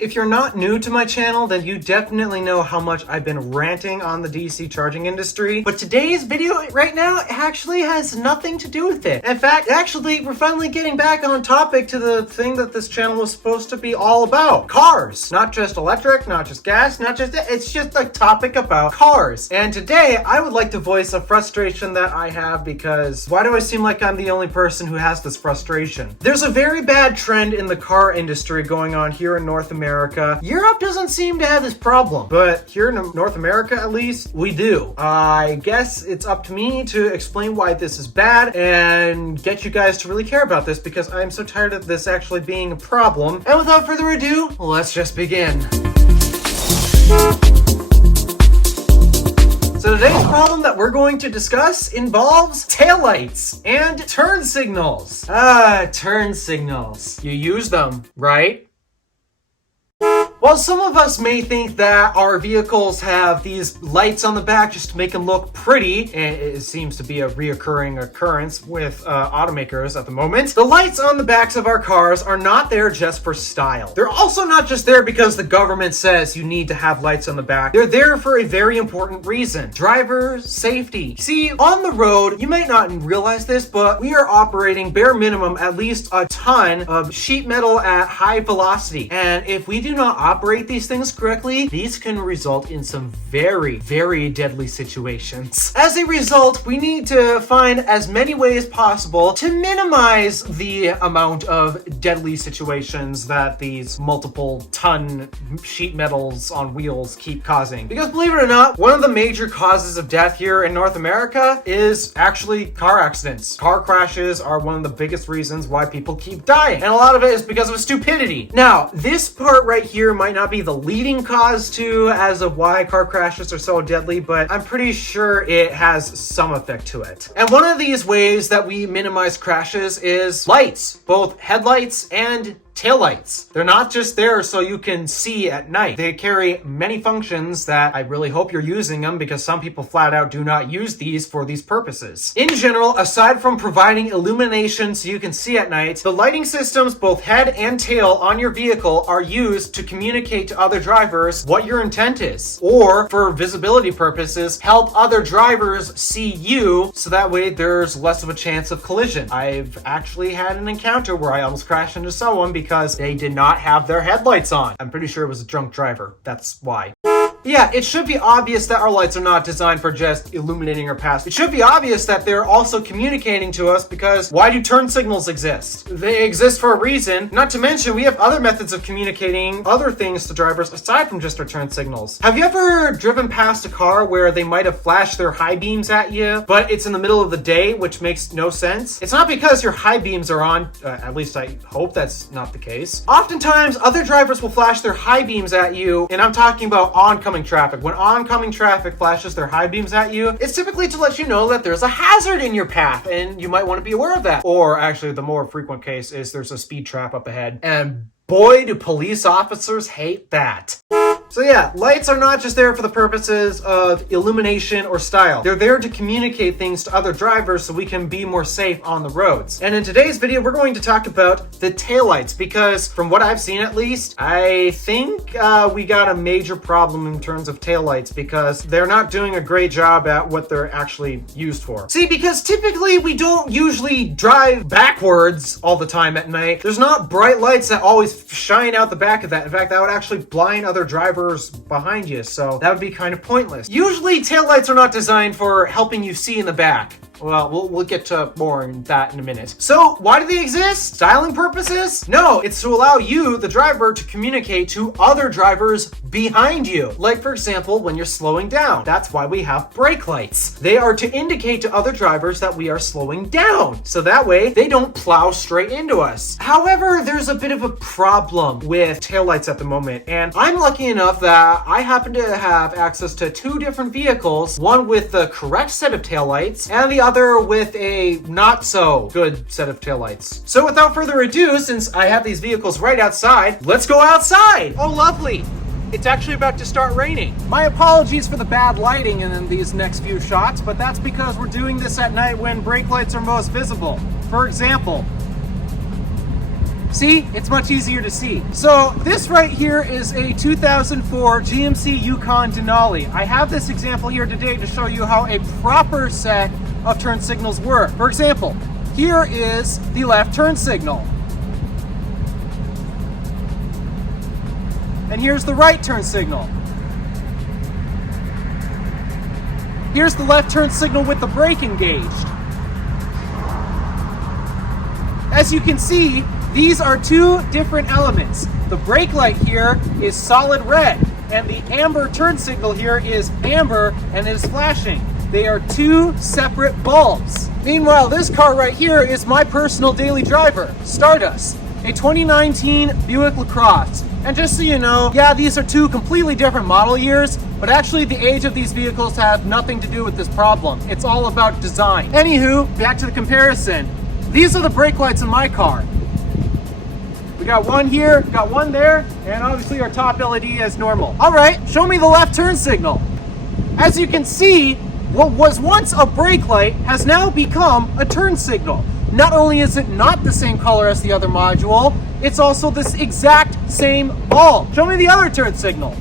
If you're not new to my channel, then you definitely know how much I've been ranting on the DC charging industry. But today's video right now actually has nothing to do with it. In fact, actually, we're finally getting back on topic to the thing that this channel was supposed to be all about. Cars. Not just electric, not just gas, it's just a topic about cars. And today, I would like to voice a frustration that I have because why do I seem like I'm the only person who has this frustration? There's a very bad trend in the car industry going on here in North America. Europe doesn't seem to have this problem, but here in North America, at least, we do. I guess it's up to me to explain why this is bad and get you guys to really care about this because I'm so tired of this actually being a problem. And without further ado, let's just begin. So today's problem that we're going to discuss involves taillights and turn signals. Turn signals. You use them, right? While some of us may think that our vehicles have these lights on the back just to make them look pretty, and it seems to be a reoccurring occurrence with automakers at the moment, the lights on the backs of our cars are not there just for style. They're also not just there because the government says you need to have lights on the back. They're there for a very important reason. Driver safety. See, on the road, you might not realize this, but we are operating bare minimum at least a ton of sheet metal at high velocity. And if we do not operate these things correctly, these can result in some very, very deadly situations. As a result, we need to find as many ways possible to minimize the amount of deadly situations that these multiple ton sheet metals on wheels keep causing. Because believe it or not, one of the major causes of death here in North America is actually car accidents. Car crashes are one of the biggest reasons why people keep dying. And a lot of it is because of stupidity. Now, this part right here might not be the leading cause as of why car crashes are so deadly, but I'm pretty sure it has some effect to it. And one of these ways that we minimize crashes is lights, both headlights and taillights. They're not just there so you can see at night. They carry many functions that I really hope you're using them because some people flat out do not use these for these purposes. In general, aside from providing illumination so you can see at night, the lighting systems, both head and tail on your vehicle, are used to communicate to other drivers what your intent is, or for visibility purposes, help other drivers see you so that way there's less of a chance of collision. I've actually had an encounter where I almost crashed into someone because they did not have their headlights on. I'm pretty sure it was a drunk driver. That's why. Yeah, it should be obvious that our lights are not designed for just illuminating our path. It should be obvious that they're also communicating to us because why do turn signals exist? They exist for a reason. Not to mention, we have other methods of communicating other things to drivers aside from just our turn signals. Have you ever driven past a car where they might have flashed their high beams at you, but it's in the middle of the day, which makes no sense? It's not because your high beams are on, at least I hope that's not the case. Oftentimes, other drivers will flash their high beams at you, and I'm talking about oncoming traffic. When oncoming traffic flashes their high beams at you, it's typically to let you know that there's a hazard in your path and you might want to be aware of that. Or actually the more frequent case is there's a speed trap up ahead. And boy, do police officers hate that. So yeah, lights are not just there for the purposes of illumination or style. They're there to communicate things to other drivers so we can be more safe on the roads. And in today's video, we're going to talk about the taillights because from what I've seen at least, I think we got a major problem in terms of taillights because they're not doing a great job at what they're actually used for. See, because typically we don't usually drive backwards all the time at night. There's not bright lights that always shine out the back of that. In fact, that would actually blind other drivers behind you, so that would be kind of pointless. Usually, taillights are not designed for helping you see in the back. Well, we'll get to more in that in a minute. So, why do they exist? Styling purposes? No, it's to allow you, the driver, to communicate to other drivers behind you. Like, for example, when you're slowing down. That's why we have brake lights. They are to indicate to other drivers that we are slowing down. So that way, they don't plow straight into us. However, there's a bit of a problem with taillights at the moment. And I'm lucky enough that I happen to have access to two different vehicles. One with the correct set of taillights, and the other with a not so good set of taillights. So without further ado, since I have these vehicles right outside, let's go outside. Oh, lovely. It's actually about to start raining. My apologies for the bad lighting in these next few shots, but that's because we're doing this at night when brake lights are most visible. For example, See, it's much easier to see. So this right here is a 2004 GMC Yukon Denali. I have this example here today to show you how a proper set of turn signals work. For example, here is the left turn signal. And here's the right turn signal. Here's the left turn signal with the brake engaged. As you can see, these are two different elements. The brake light here is solid red, and the amber turn signal here is amber and it is flashing. They are two separate bulbs. Meanwhile, this car right here is my personal daily driver, Stardust, a 2019 Buick LaCrosse. And just so you know, yeah, these are two completely different model years, but actually the age of these vehicles have nothing to do with this problem. It's all about design. Anywho, back to the comparison. These are the brake lights in my car. We got one here, got one there, and obviously our top LED as normal. All right, show me the left turn signal. As you can see, what was once a brake light has now become a turn signal. Not only is it not the same color as the other module, it's also this exact same bulb. Show me the other turn signal.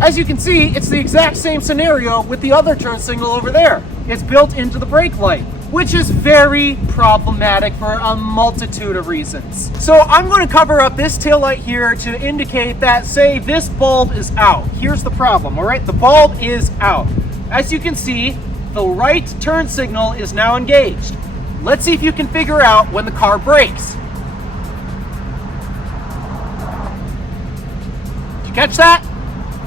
As you can see, it's the exact same scenario with the other turn signal over there. It's built into the brake light, which is very problematic for a multitude of reasons. So I'm going to cover up this taillight here to indicate that, say, this bulb is out. Here's the problem, all right? The bulb is out. As you can see, the right turn signal is now engaged. Let's see if you can figure out when the car brakes. Did you catch that?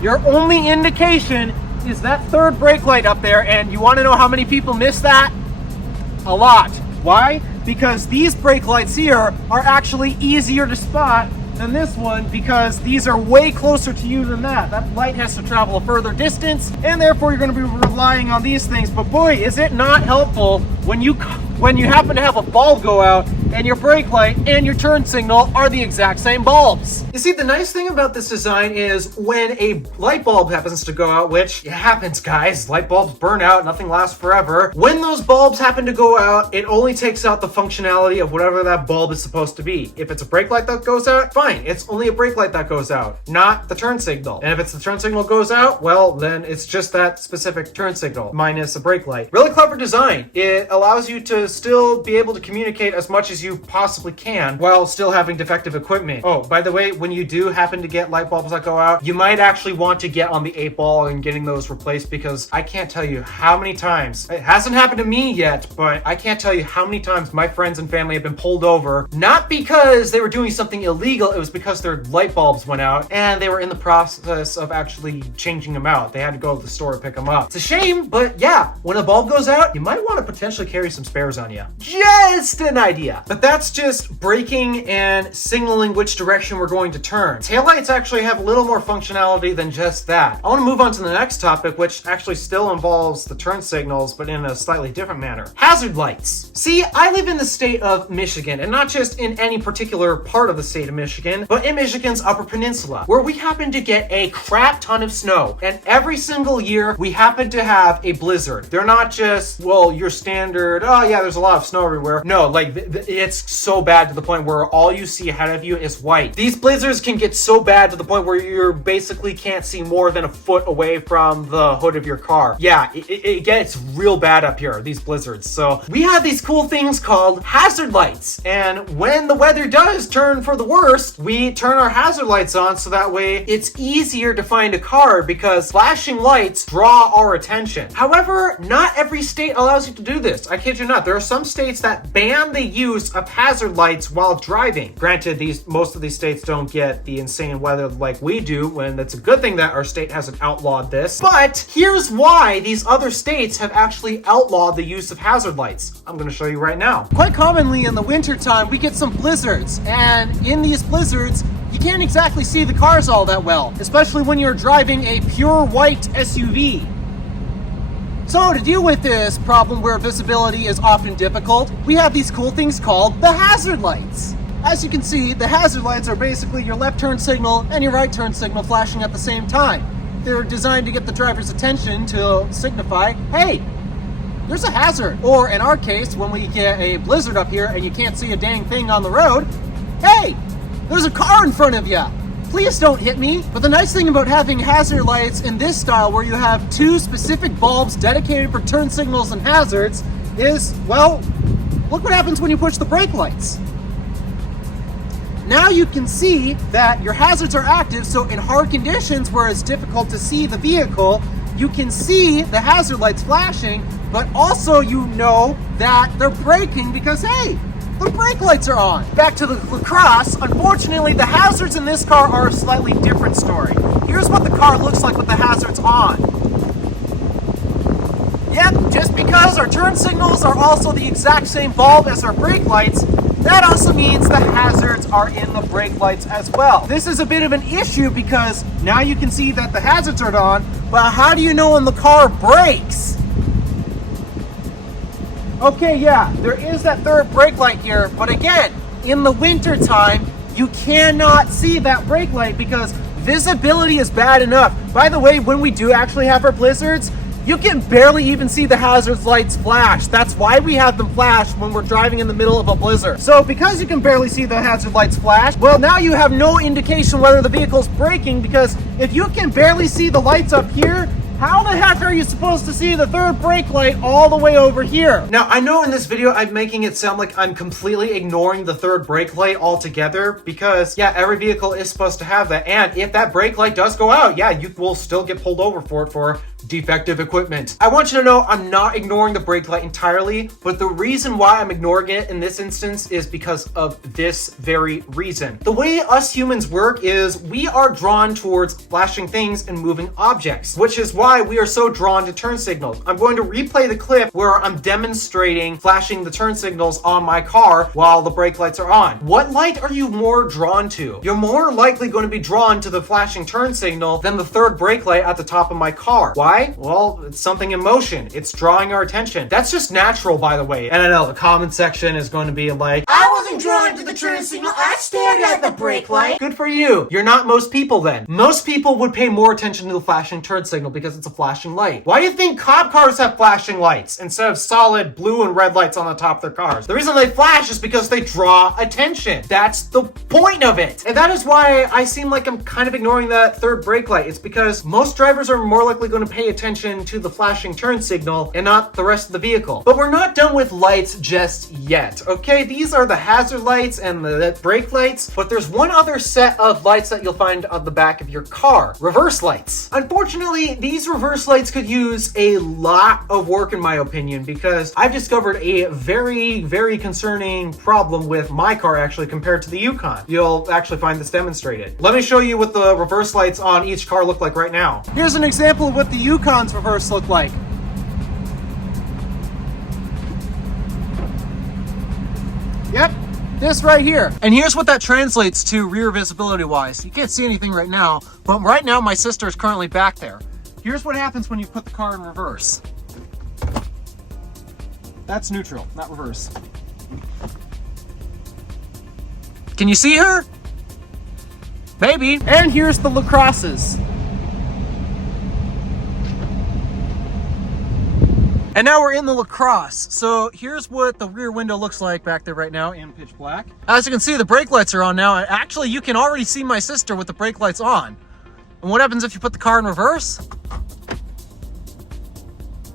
Your only indication is that third brake light up there, and you want to know how many people miss that? A lot. Why? Because these brake lights here are actually easier to spot than this one, because these are way closer to you than that. That light has to travel a further distance, and therefore you're going to be relying on these things. But boy, is it not helpful when you happen to have a bulb go out and your brake light and your turn signal are the exact same bulbs. You see, the nice thing about this design is when a light bulb happens to go out, which it happens, guys, light bulbs burn out, nothing lasts forever. When those bulbs happen to go out, it only takes out the functionality of whatever that bulb is supposed to be. If it's a brake light that goes out, fine, it's only a brake light that goes out, not the turn signal. And if it's the turn signal goes out, well, then it's just that specific turn signal minus a brake light. Really clever design. It allows you to still be able to communicate as much as you possibly can while still having defective equipment. Oh, by the way, when you do happen to get light bulbs that go out, you might actually want to get on the 8-ball and getting those replaced, because I can't tell you how many times, it hasn't happened to me yet, but I can't tell you how many times my friends and family have been pulled over, not because they were doing something illegal, it was because their light bulbs went out and they were in the process of actually changing them out. They had to go to the store to pick them up. It's a shame, but yeah, when a bulb goes out, you might want to potentially carry some spares on you. Just an idea. But that's just braking and signaling which direction we're going to turn. Taillights actually have a little more functionality than just that. I want to move on to the next topic, which actually still involves the turn signals, but in a slightly different manner. Hazard lights. See, I live in the state of Michigan, and not just in any particular part of the state of Michigan, but in Michigan's Upper Peninsula, where we happen to get a crap ton of snow. And every single year, we happen to have a blizzard. They're not just, well, your standard, oh yeah, there's a lot of snow everywhere. No, like, it's so bad to the point where all you see ahead of you is white. These blizzards can get so bad to the point where you basically can't see more than a foot away from the hood of your car. Yeah, it gets real bad up here, these blizzards. So we have these cool things called hazard lights. And when the weather does turn for the worst, we turn our hazard lights on so that way it's easier to find a car, because flashing lights draw our attention. However, not every state allows you to do this. I kid you not. There are some states that ban the use of hazard lights while driving. Granted, most of these states don't get the insane weather like we do, and it's a good thing that our state hasn't outlawed this. But here's why these other states have actually outlawed the use of hazard lights. I'm going to show you right now. Quite commonly in the winter time, we get some blizzards, and in these blizzards, you can't exactly see the cars all that well, especially when you're driving a pure white SUV. So to deal with this problem where visibility is often difficult, we have these cool things called the hazard lights. As you can see, the hazard lights are basically your left turn signal and your right turn signal flashing at the same time. They're designed to get the driver's attention to signify, hey, there's a hazard. Or in our case, when we get a blizzard up here and you can't see a dang thing on the road, hey, there's a car in front of you. Please don't hit me. But the nice thing about having hazard lights in this style, where you have two specific bulbs dedicated for turn signals and hazards, is, well, look what happens when you push the brake lights. Now you can see that your hazards are active, so in hard conditions where it's difficult to see the vehicle, you can see the hazard lights flashing, but also you know that they're braking because, hey, the brake lights are on. Back to the LaCrosse, unfortunately the hazards in this car are a slightly different story. Here's what the car looks like with the hazards on. Yep, just because our turn signals are also the exact same bulb as our brake lights, that also means the hazards are in the brake lights as well. This is a bit of an issue because now you can see that the hazards are on, but how do you know when the car brakes? Okay, yeah, there is that third brake light here, but again, in the winter time, you cannot see that brake light because visibility is bad enough. By the way, when we do actually have our blizzards, you can barely even see the hazard lights flash. That's why we have them flash when we're driving in the middle of a blizzard. So because you can barely see the hazard lights flash, well, now you have no indication whether the vehicle's braking, because if you can barely see the lights up here, how the heck are you supposed to see the third brake light all the way over here? Now, I know in this video I'm making it sound like I'm completely ignoring the third brake light altogether because, yeah, every vehicle is supposed to have that. And if that brake light does go out, yeah, you will still get pulled over for it for defective equipment. I want you to know I'm not ignoring the brake light entirely, but the reason why I'm ignoring it in this instance is because of this very reason. The way us humans work is we are drawn towards flashing things and moving objects, which is why we are so drawn to turn signals. I'm going to replay the clip where I'm demonstrating flashing the turn signals on my car while the brake lights are on. What light are you more drawn to? You're more likely going to be drawn to the flashing turn signal than the third brake light at the top of my car. Why? Well, it's something in motion. It's drawing our attention. That's just natural, by the way. And I know the comment section is going to be like, I wasn't drawn to the turn signal. I stared at the brake light. Good for you. You're not most people then. Most people would pay more attention to the flashing turn signal because it's a flashing light. Why do you think cop cars have flashing lights instead of solid blue and red lights on the top of their cars? The reason they flash is because they draw attention. That's the point of it. And that is why I seem like I'm kind of ignoring that third brake light. It's because most drivers are more likely going to pay attention to the flashing turn signal and not the rest of the vehicle. But we're not done with lights just yet, okay? These are the hazard lights and the brake lights, but there's one other set of lights that you'll find on the back of your car. Reverse lights. Unfortunately, these reverse lights could use a lot of work in my opinion, because I've discovered a very, very concerning problem with my car actually compared to the Yukon. You'll actually find this demonstrated. Let me show you what the reverse lights on each car look like right now. Here's an example of what the Yukon's reverse look like. Yep, this right here. And here's what that translates to rear visibility wise. You can't see anything right now, but right now my sister is currently back there. Here's what happens when you put the car in reverse. That's neutral, not reverse. Can you see her? Maybe. And here's the LaCrosses. And now we're in the LaCrosse. So here's what the rear window looks like back there right now in pitch black. As you can see, the brake lights are on now. And actually, you can already see my sister with the brake lights on. And what happens if you put the car in reverse?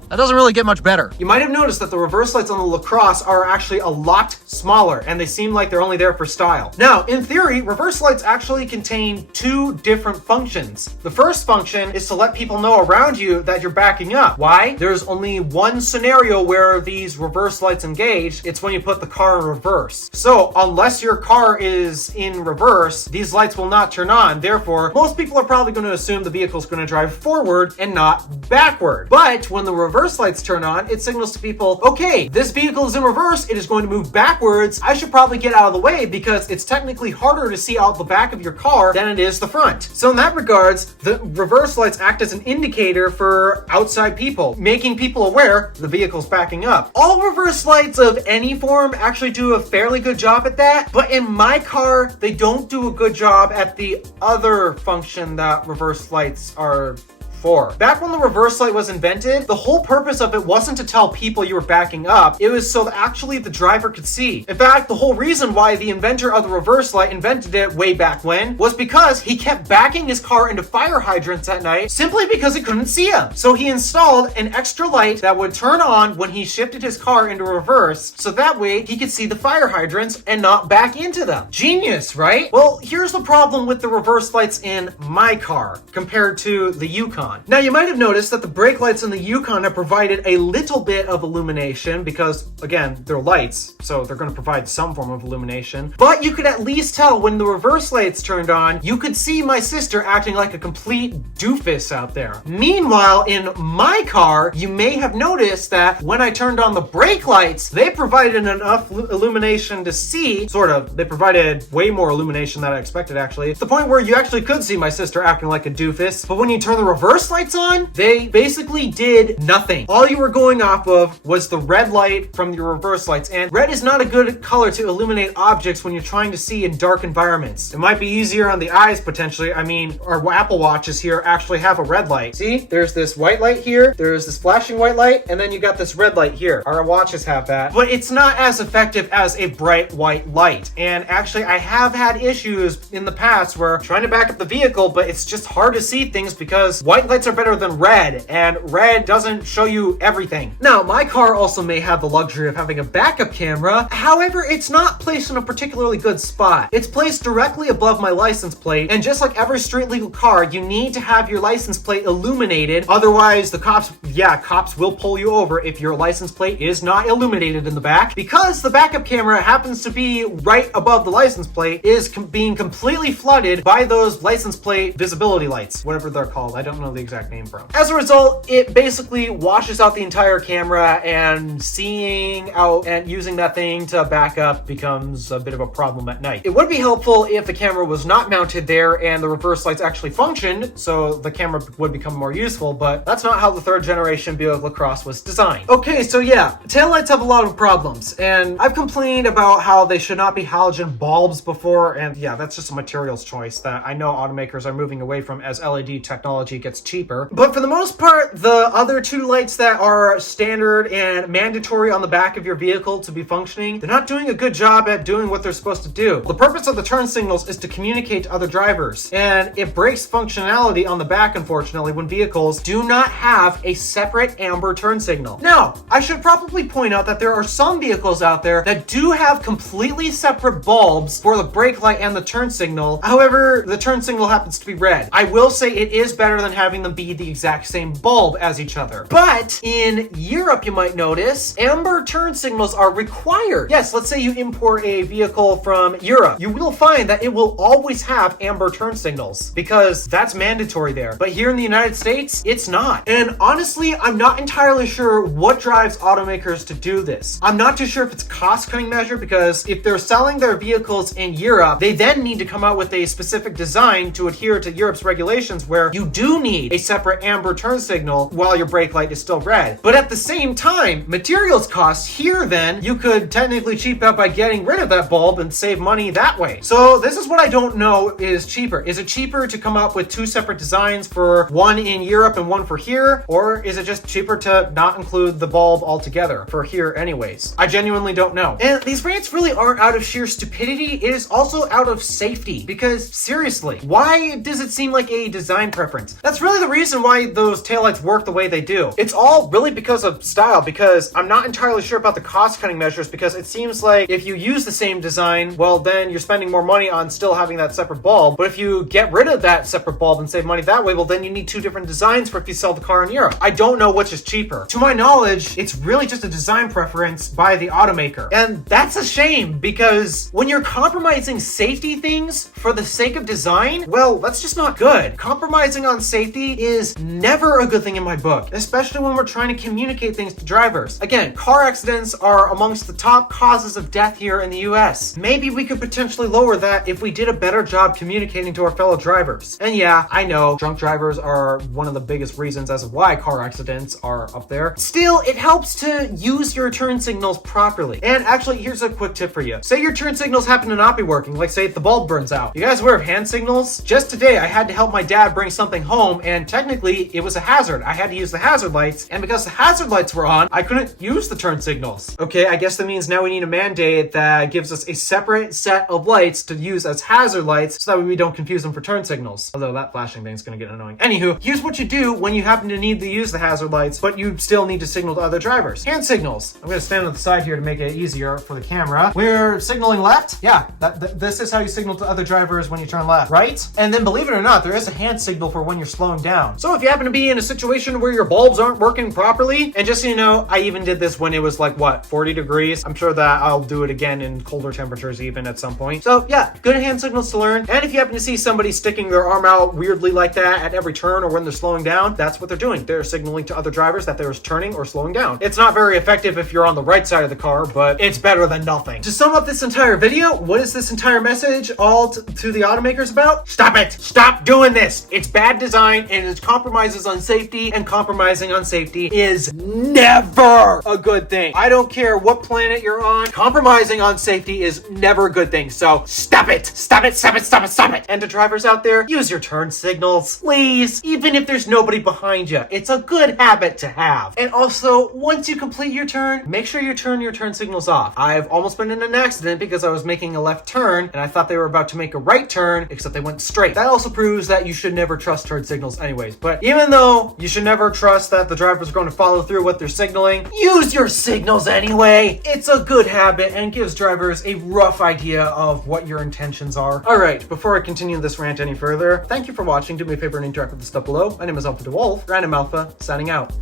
That doesn't really get much better. You might have noticed that the reverse lights on the LaCrosse are actually a lot smaller, and they seem like they're only there for style. Now, in theory, reverse lights actually contain two different functions. The first function is to let people know around you that you're backing up. Why? There's only one scenario where these reverse lights engage. It's when you put the car in reverse. So, unless your car is in reverse, these lights will not turn on. Therefore, most people are probably going to assume the vehicle's going to drive forward and not backward. But when the reverse lights turn on, it signals to people, okay, this vehicle is in reverse, it is going to move backwards, I should probably get out of the way because it's technically harder to see out the back of your car than it is the front. So in that regards, the reverse lights act as an indicator for outside people, making people aware the vehicle's backing up. All reverse lights of any form actually do a fairly good job at that, but in my car, they don't do a good job at the other function that reverse lights are before. Back when the reverse light was invented, the whole purpose of it wasn't to tell people you were backing up. It was so that actually the driver could see. In fact, the whole reason why the inventor of the reverse light invented it way back when was because he kept backing his car into fire hydrants at night simply because he couldn't see them. So he installed an extra light that would turn on when he shifted his car into reverse, so that way he could see the fire hydrants and not back into them. Genius, right? Well, here's the problem with the reverse lights in my car compared to the Yukon. Now, you might have noticed that the brake lights in the Yukon have provided a little bit of illumination because, again, they're lights, so they're going to provide some form of illumination. But you could at least tell when the reverse lights turned on, you could see my sister acting like a complete doofus out there. Meanwhile, in my car, you may have noticed that when I turned on the brake lights, they provided enough illumination to see, sort of. They provided way more illumination than I expected, actually. To the point where you actually could see my sister acting like a doofus. But when you turn the reverse lights on, they basically did nothing. All you were going off of was the red light from your reverse lights. And red is not a good color to illuminate objects when you're trying to see in dark environments. It might be easier on the eyes, potentially. I mean, our Apple Watches here actually have a red light. See, there's this white light here, there's this flashing white light, and then you got this red light here. Our watches have that. But it's not as effective as a bright white light. And actually, I have had issues in the past where I'm trying to back up the vehicle, but it's just hard to see things because white lights are better than red, and red doesn't show you everything. Now, my car also may have the luxury of having a backup camera. However, it's not placed in a particularly good spot. It's placed directly above my license plate, and just like every street legal car, you need to have your license plate illuminated. Otherwise, the cops will pull you over if your license plate is not illuminated in the back. Because the backup camera happens to be right above the license plate, is being completely flooded by those license plate visibility lights, whatever they're called. I don't know the exact name for them. As a result, it basically washes out the entire camera, and seeing out and using that thing to back up becomes a bit of a problem at night. It would be helpful if the camera was not mounted there and the reverse lights actually functioned, so the camera would become more useful, but that's not how the third generation Buick LaCrosse was designed. Okay, so yeah, taillights have a lot of problems, and I've complained about how they should not be halogen bulbs before, and yeah, that's just a materials choice that I know automakers are moving away from as LED technology gets cheaper. But for the most part, the other two lights that are standard and mandatory on the back of your vehicle to be functioning, they're not doing a good job at doing what they're supposed to do. The purpose of the turn signals is to communicate to other drivers, and it breaks functionality on the back, unfortunately, when vehicles do not have a separate amber turn signal. Now, I should probably point out that there are some vehicles out there that do have completely separate bulbs for the brake light and the turn signal. However, the turn signal happens to be red. I will say it is better than having them be the exact same bulb as each other. But in Europe, you might notice, amber turn signals are required. Yes, let's say you import a vehicle from Europe. You will find that it will always have amber turn signals because that's mandatory there. But here in the United States, it's not. And honestly, I'm not entirely sure what drives automakers to do this. I'm not too sure if it's a cost-cutting measure, because if they're selling their vehicles in Europe, they then need to come out with a specific design to adhere to Europe's regulations where you do need a separate amber turn signal while your brake light is still red. But at the same time, materials costs here, then you could technically cheap out by getting rid of that bulb and save money that way. So this is what I don't know is cheaper. Is it cheaper to come up with two separate designs for one in Europe and one for here? Or is it just cheaper to not include the bulb altogether for here anyways? I genuinely don't know. And these rants really aren't out of sheer stupidity. It is also out of safety, because seriously, why does it seem like a design preference? That's really the reason why those taillights work the way they do. It's all really because of style, because I'm not entirely sure about the cost-cutting measures, because it seems like if you use the same design, well, then you're spending more money on still having that separate bulb. But if you get rid of that separate bulb and save money that way, well, then you need two different designs for if you sell the car in Europe. I don't know which is cheaper. To my knowledge, it's really just a design preference by the automaker. And that's a shame, because when you're compromising safety things for the sake of design, well, that's just not good. Compromising on safety is never a good thing in my book, especially when we're trying to communicate things to drivers. Again, car accidents are amongst the top causes of death here in the US. Maybe we could potentially lower that if we did a better job communicating to our fellow drivers. And yeah, I know drunk drivers are one of the biggest reasons as to why car accidents are up there. Still, it helps to use your turn signals properly. And actually, here's a quick tip for you. Say your turn signals happen to not be working, like say if the bulb burns out. You guys aware of hand signals? Just today, I had to help my dad bring something home, and technically it was a hazard. I had to use the hazard lights, and because the hazard lights were on, I couldn't use the turn signals. Okay, I guess that means now we need a mandate that gives us a separate set of lights to use as hazard lights so that we don't confuse them for turn signals. Although that flashing thing's gonna get annoying. Anywho, here's what you do when you happen to need to use the hazard lights, but you still need to signal to other drivers. Hand signals. I'm gonna stand on the side here to make it easier for the camera. We're signaling left. Yeah, this is how you signal to other drivers when you turn left, right? And then believe it or not, there is a hand signal for when you're slowing down. So if you happen to be in a situation where your bulbs aren't working properly, and just so you know, I even did this when it was like, what, 40 degrees? I'm sure that I'll do it again in colder temperatures even at some point. So yeah, good hand signals to learn. And if you happen to see somebody sticking their arm out weirdly like that at every turn or when they're slowing down, that's what they're doing. They're signaling to other drivers that they're turning or slowing down. It's not very effective if you're on the right side of the car, but it's better than nothing. To sum up this entire video, what is this entire message all to the automakers about? Stop it! Stop doing this! It's bad design and it compromises on safety, and compromising on safety is never a good thing. I don't care what planet you're on, compromising on safety is never a good thing. So stop it! Stop it! Stop it! Stop it! Stop it! And to drivers out there, use your turn signals, please. Even if there's nobody behind you, it's a good habit to have. And also, once you complete your turn, make sure you turn your turn signals off. I've almost been in an accident because I was making a left turn and I thought they were about to make a right turn, except they went straight. That also proves that you should never trust turn signals anyways. But even though you should never trust that the drivers are going to follow through what they're signaling, use your signals anyway. It's a good habit and gives drivers a rough idea of what your intentions are. All right, before I continue this rant any further, thank you for watching. Do me a favor and interact with the stuff below. My name is DeWolf, Random Alpha, signing out.